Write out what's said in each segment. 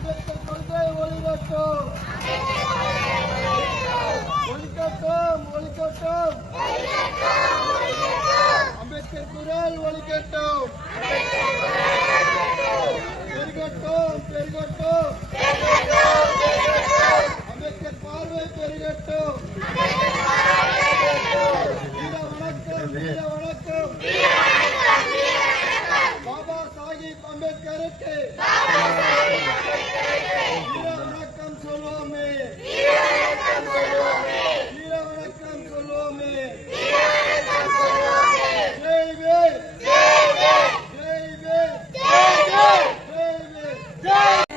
அம்பேத்கர் கொள்கை ஒழிக்கட்டும், ஒழிக்கட்டும், ஒழிக்கட்டும். அம்பேத்கர் குரல் ஒழிக்கட்டும், பெருகட்டும், பெருகட்டும். அம்பேத்கர் பார்வை பெருகட்டும். வீர வணக்கம், வீர வணக்கம். பாபா சாஹிப் அம்பேத்கருக்கு வீர வணக்கம் சொல்வோமே, வீர வணக்கம் சொல்வோமே. ஜெய் வேல், ஜெய் வேல், ஜெய் வேல், ஜெய் வேல், ஜெய் வேல், ஜெய்.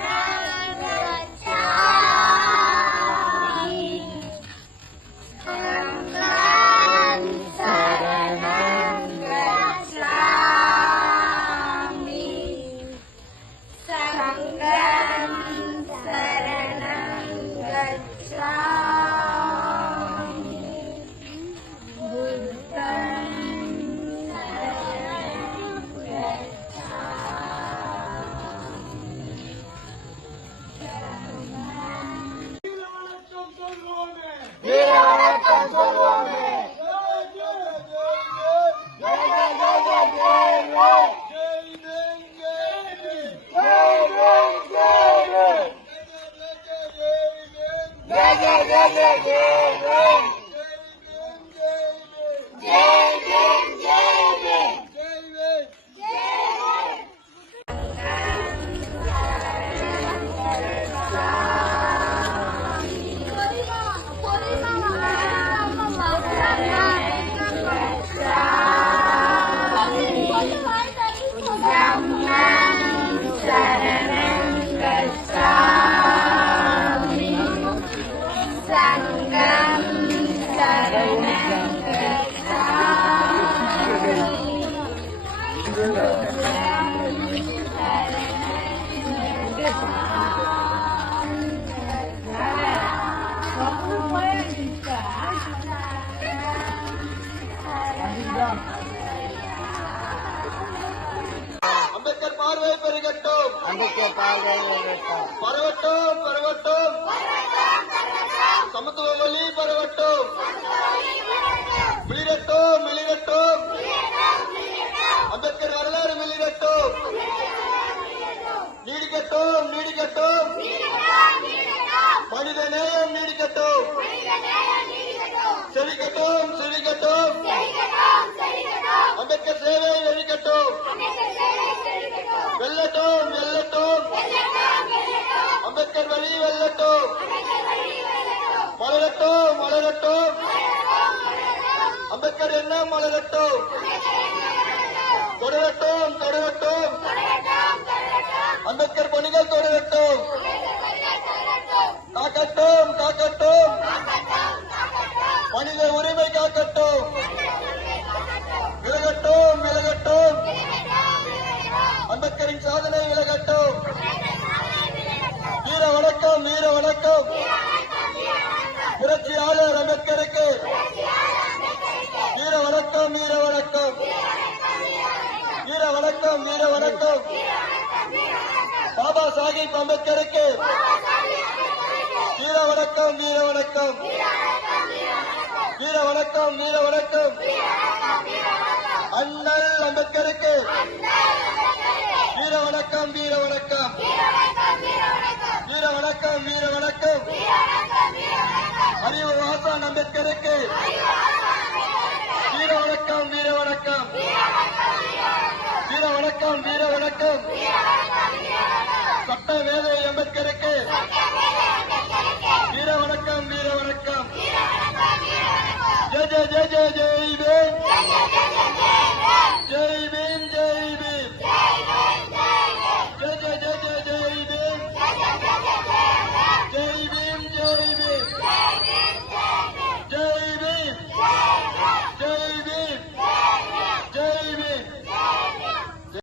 அம்பேத்கர் பார்வை பெருகட்டும், அம்பேத்கர் பார்வை பரவட்டும், பரவட்டும். சமத்துவ வழி பரவட்டும், மிளிரட்டும், மிளிரட்டும். அம்பேத்கர் வரலாறு மிளிரட்டும், நீடிக்கட்டும், நீடிக்கட்டும். மனித நேயம் நீடிக்கட்டும், செழிக்கட்டும், செழிக்கட்டும். அம்பேத்கர் சேவை வெடிக்கட்டும், வெல்லட்டும், வெல்லட்டும். அம்பேத்கர் வழி வெல்லட்டும், மலரட்டும், மலரட்டும். அம்பேத்கர் என்ன மலரட்டும், தொடரட்டும், தொடரட்டும். அம்பேத்கர் பணிகள் தொடரட்டும், காக்கட்டும், காக்கட்டும். மனித உரிமை காக்கட்டும், விலகட்டும், விலகட்டும். அம்பேத்கரின் சாதனை விலகட்டும். வீர வணக்கம், வீர வணக்கம். புரட்சியாளர் அம்பேத்கருக்கு வீர வணக்கம், வீர வணக்கம். வீர வணக்கம், வீர வணக்கம். பாபா சாஹிப் அம்பேத்கருக்கு வீர வணக்கம், வீர வணக்கம். வீர வணக்கம், வீர வணக்கம். அண்ணல் அம்பேத்கருக்கு வீர வணக்கம், வீர வணக்கம். வீர வணக்கம், வீர வணக்கம். அறிவு வாசன் அம்பேத்கருக்கு வீர வணக்கம், வீர வணக்கம். வீர வணக்கம், வீர வணக்கம். சட்ட மேதை அம்பேத்கருக்கு வீர வணக்கம், வீர வணக்கம். ஜெய் ஜெய் ஜெய் ஜெய் ஜெய் வேல்.